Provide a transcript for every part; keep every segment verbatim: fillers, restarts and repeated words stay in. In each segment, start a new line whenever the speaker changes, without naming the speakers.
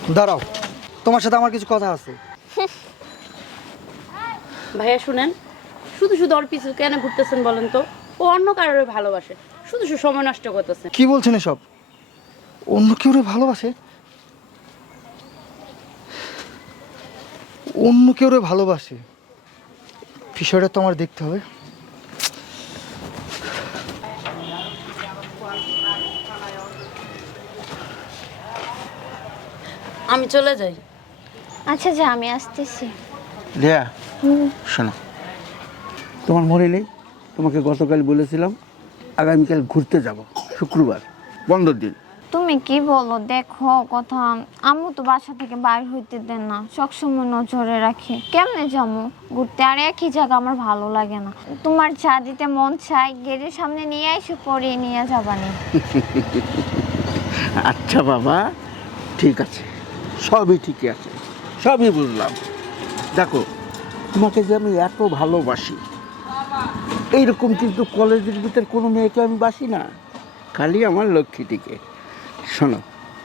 দাঁড়াও, তোমার সাথে আমার কিছু কথা আছে।
ভাইয়া শুনেন, শুধু শুধু ওর পিছু কেন ঘুরতেছেন বলেন তো? ও অন্য কারোর ভালোবাসে, শুধু শুধু সময় নষ্ট করতেছেন।
কি বলছেন এসব? অন্য কেউ ভালোবাসে? অন্য কেউ ভালোবাসে? বিষয়টা তো আমার দেখতে হবে।
আমি চলে যাই।
আচ্ছা যা, আমি আসতেছি।
রিয়া শোনো, তোমার মনে নেই তোমাকে গতকাল বলেছিলাম আগামীকাল ঘুরতে যাব, শুক্রবার বন্ধের দিন।
তুমি কি বলো, দেখো কথা, আম্মু তো বাসা থেকে বাইর হইতে দেন না, সবসময় নজরে রাখি। কেমনে যাবো ঘুরতে? আর একই জায়গা আমার ভালো লাগে না। তোমার চা দিতে মন চাই, গেটের সামনে নিয়ে এসে পরিয়ে নিয়ে যাবানি।
আচ্ছা বাবা, ঠিক আছে, সবই ঠিকই আছে, সবই বুঝলাম। দেখো, তোমাকে যে আমি এত ভালোবাসি, এইরকম কিন্তু কলেজের ভিতর কোনো মেয়েকে আমি বাসি না, খালি আমার লক্ষ্মীটিকে। শোনো,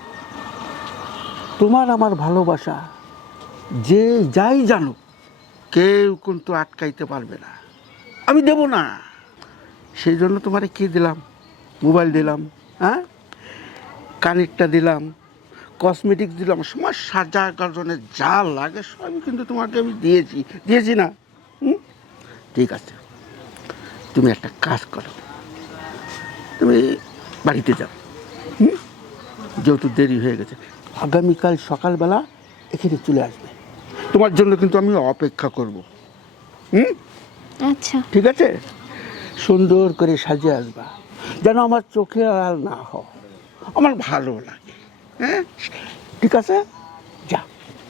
তোমার আমার ভালোবাসা যে যাই জানো, কেউ কিন্তু আটকাইতে পারবে না, আমি দেব না। সেই জন্য তোমারে কি দিলাম? মোবাইল দিলাম, হ্যাঁ, কানেরটা দিলাম, কসমেটিক্স দিলাম, সময় সাজা কাজনে যা লাগে সবই কিন্তু তোমাকে আমি দিয়েছি, দিয়েছি না? হুম, ঠিক আছে, তুমি একটা কাজ করো, তুমি বাড়িতে যাও। হুম, যেহেতু দেরি হয়ে গেছে, আগামীকাল সকালবেলা এখানে চলে আসবে, তোমার জন্য কিন্তু আমি অপেক্ষা করব। হুম,
আচ্ছা
ঠিক আছে, সুন্দর করে সাজিয়ে আসবা, যেন আমার চোখে আর না হও, আমার ভালো লাগে। হ্যাঁ, ঠিক আছে, যা।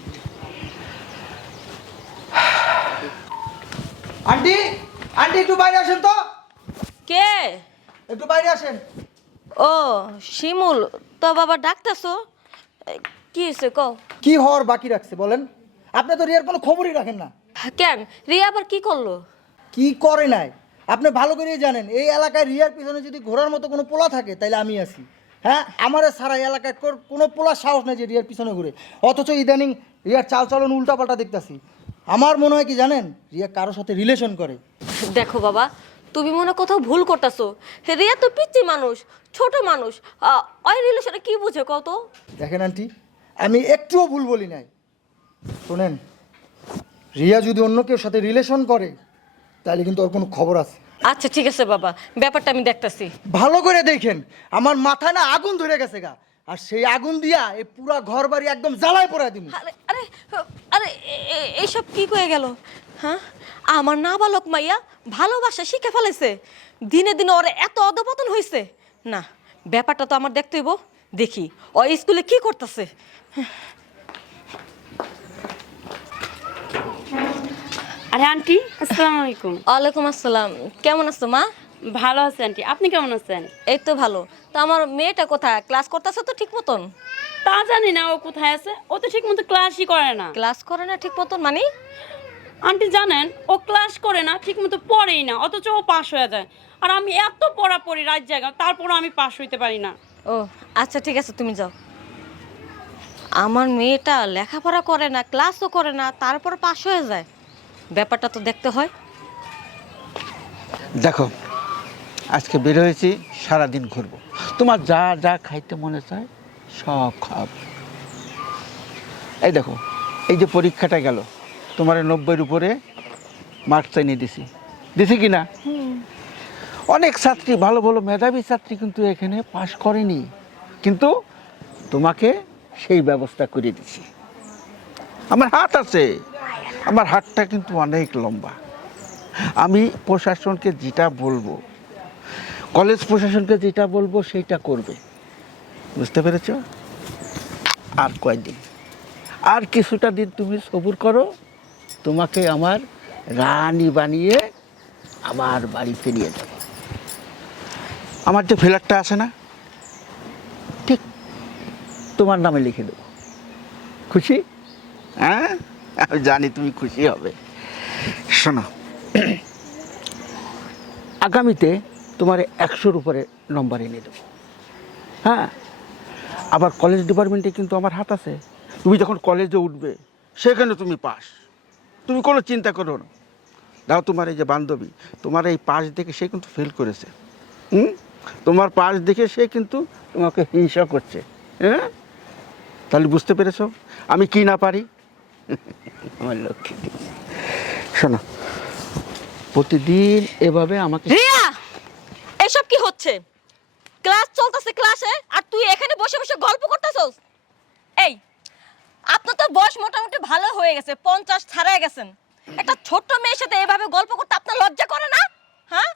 আন্টি, আন্টি একটু বাইরে আসেন তো,
কে?
একটু বাইরে আসেন।
ও শিমুল, তো বাবা ডাকতেছো? কি হয়েছে কও?
কি হওয়ার বাকি রাখছে বলেন? আপনি তো রিয়ার কোনো খবরই রাখেন না।
কেন, রিয়া আবার কি করলো?
কি করে নাই আপনি ভালো করেই জানেন। এই এলাকায় রিয়ার পিছনে যদি ঘোরার মতো কোনো পোলা থাকে তাইলে আমি আছি। হ্যাঁ, আমার সারা এলাকায় কোর- কোনো পোলার সাহস নেই যে রিয়ার পিছনে ঘুরে। অথচ ইদানিং রিয়ার চাল চলন উল্টাপাল্টা দেখতাছি। আমার মনে হয় কি জানেন, রিয়া কারোর সাথে রিলেশন করে।
দেখো বাবা, তুমি মনে হয় কোথাও ভুল করতেছো। রিয়া তো পিচ্ছি মানুষ, ছোট মানুষ, আহ, ওই রিলেশনে কি বুঝে কত?
দেখেন আন্টি, আমি একটুও ভুল বলি নাই। শোনেন, রিয়া যদি অন্য কেউ সাথে রিলেশন করে তাহলে কিন্তু ওর কোনো খবর আছে।
আচ্ছা ঠিক আছে বাবা, ব্যাপারটা আমি দেখতাছি।
ভালো করে দেখেন, আমার মাথায় না আগুন ধরে গেছে গা, আর সেই আগুন দিয়া এই পুরা ঘর বাড়ি একদম জ্বালায় পড়ায় দিন।
আরে আরে আরে এ- এ- এইসব কি কয়ে গেল? হ্যাঁ, আমার নাবালক মাইয়া ভালোবাসা শিখে ফেলেছে, দিনে দিনে ওর এত অধপতন হয়েছে। না, ব্যাপারটা তো আমার দেখতে হইব, দেখি ও স্কুলে কি করতেছে।
আরে আন্টি, আসসালামু আলাইকুম।
ওয়ালাইকুম আসসালাম, কেমন আছো মা?
ভালো আছে আন্টি, আপনি কেমন আছেন?
এই তো ভালো। তো আমার মেয়েটা কোথায়? ক্লাস করতেছে তো ঠিক মতন?
তা জানি না ও কোথায় আছে, ও তো ঠিক মতো ক্লাসই করে না।
ক্লাস করে না ঠিক মতন মানে?
আন্টি জানেন, ও ক্লাস করে না, ঠিক মতো পড়েই না, অথচ ও পাশ হয়ে যায়। আর আমি এত পড়া পড়ি রাত জায়গা, তারপরও আমি পাশ হইতে পারি না।
ও আচ্ছা ঠিক আছে, তুমি যাও। আমার মেয়েটা লেখাপড়া করে না, ক্লাসও করে না, তারপর পাশ হয়ে যায়, ব্যাপারটা তো দেখতে হয়।
দেখো, আজকে বের হয়েছি, সারাদিন ঘুরবো, তোমার যা যা খাইতে মনে চায় সব খাওয়াবো। এই দেখো, এই যে পরীক্ষাটা গেল, তোমার নব্বইয়ের উপরে মার্কস চাইনিয়ে দিছি, দিছি কি না? অনেক ছাত্রী, ভালো ভালো মেধাবী ছাত্রী কিন্তু এখানে পাশ করেনি, কিন্তু তোমাকে সেই ব্যবস্থা করে দিছি। আমার হাত আছে, আমার হাতটা কিন্তু অনেক লম্বা। আমি প্রশাসনকে যেটা বলবো, কলেজ প্রশাসনকে যেটা বলবো সেইটা করবে, বুঝতে পেরেছ? আর কয়দিন, আর কিছুটা দিন তুমি সবুর করো, তোমাকে আমার রানী বানিয়ে আমার বাড়িতে নিয়ে যাব। আমার যে ফ্ল্যাটটা আছে না, ঠিক তোমার নামে লিখে দেবো। খুশি? হ্যাঁ, আমি জানি তুমি খুশি হবে। শোনো, আগামীতে তোমার একশোর উপরে নম্বর এনে দেবো। হ্যাঁ, আবার কলেজ ডিপার্টমেন্টে কিন্তু আমার হাত আছে, তুমি যখন কলেজে উঠবে সেখানে তুমি পাস, তুমি কোনো চিন্তা করো না। দাও তোমার এই যে বান্ধবী, তোমার এই পাস দেখে সে কিন্তু ফেল করেছে। হুম, তোমার পাস দেখে সে কিন্তু তোমাকে হিংসা করছে। হ্যাঁ, তাহলে বুঝতে পেরেছো আমি কি না পারি? আমার লক্ষ্মী। শোনো, প্রতিদিন এভাবে আমাকে
রিয়া, এসব কি হচ্ছে? ক্লাস চলতেছে ক্লাসে, আর তুই এখানে বসে বসে গল্প করতেছস? এই, আপনার তো বয়স মোটামুটি ভালো হয়ে গেছে, পঞ্চাশ ছাড়াই গেছেন। একটা ছোট্ট মেয়ের সাথে এভাবে গল্প করতে আপনার লজ্জা করে না? হ্যাঁ,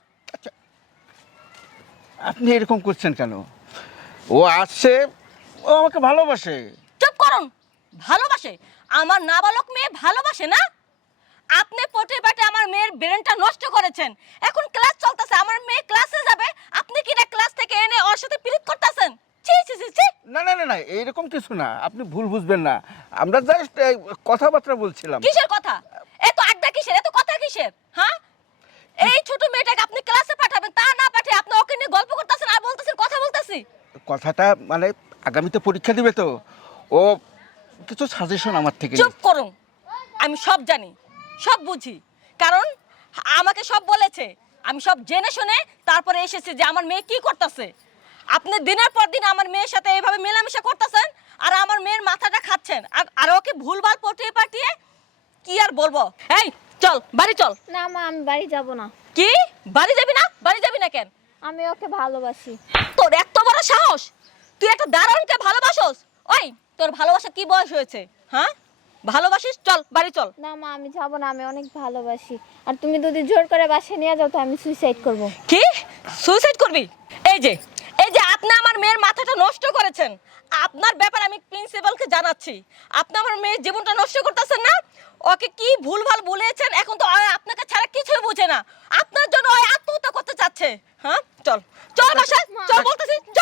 আপনি এরকম করছেন কেন? ও আসছে, ও আমাকে ভালোবাসে।
চুপ করুন। ভালোবাসে? আমার নাবালক মেয়ে ভালোবাসে না? আপনি পটে পাটে আমার মেয়ের ব্রেনটা নষ্ট করেছেন। এখন ক্লাস চলতেছে, আমার মেয়ে ক্লাসে যাবে, আপনি কি না ক্লাস থেকে এনে ওর সাথে পিরিত করতেছেন? ছি ছি ছি ছি।
না না না না, এইরকম কিছু না, আপনি ভুল বুঝবেন না। আমরা জাস্ট কথাবার্তা বলছিলাম।
কিসের কথা? এত আড্ডা কিসের, এত কথা কিসের? হ্যাঁ, এই ছোট মেয়েটাকে আপনি ক্লাসে পাঠাবেন, তা না পাঠিয়ে আপনি ওকে নিয়ে গল্প করতেছেন আর বলতেছেন কথা বলতেছি।
কথাটা মানে আগামীতে পরীক্ষা দিবে তো, ও কিছু সাজেশন আমার থেকে
চুপ করুন। আমি সব জানি, সব বুঝি, কারণ আমাকে সব বলেছে। আমি সব জেনে শুনে তারপরে এসেছি যে আমার মেয়ে কি করতেছে। আপনি দিনের পর দিন আমার মেয়ের সাথে এইভাবে মেলামেশা করতেছেন আর আমার মেয়ের মাথাটা খাচ্ছেন, আর- আর ওকে ভুলভাল পটিয়ে পাঠিয়ে কি আর বলবো। এই চল বাড়ি চল।
না মা, আমি বাড়ি যাব না।
কি বাড়ি যাবি না? বাড়ি যাবি না কেন?
আমি ওকে ভালোবাসি।
তোর এত বড় সাহস, তুই একটা দারোয়ানকে ভালোবাসোস? ওই, তোর ভালোবাসা কি বয়স হয়েছে? হ্যাঁ, ভালোবাসিস? চল বাড়ি চল।
না মা, আমি যাব না, আমি অনেক ভালোবাসি। আর তুমি যদি জোর করে বাসায় নিয়ে যাও তো আমি সুইসাইড করব।
কি সুইসাইড করবি? এই যে এই যে আপনি আমার মেয়ের মাথাটা নষ্ট করেছেন। আপনার ব্যাপারে আমি প্রিন্সিপালকে জানাচ্ছি। আপনি আমার মেয়ের জীবনটা নষ্ট করতেছেন না? ওকে কি ভুলভাল বলেছেন, এখন তো ও আপনাকে ছাড়া কিছুই বুঝে না। আপনার জন্য ও আত্মহত্যা করতে চাচ্ছে। হ্যাঁ, চল চল বাসায় চল বলতেছি।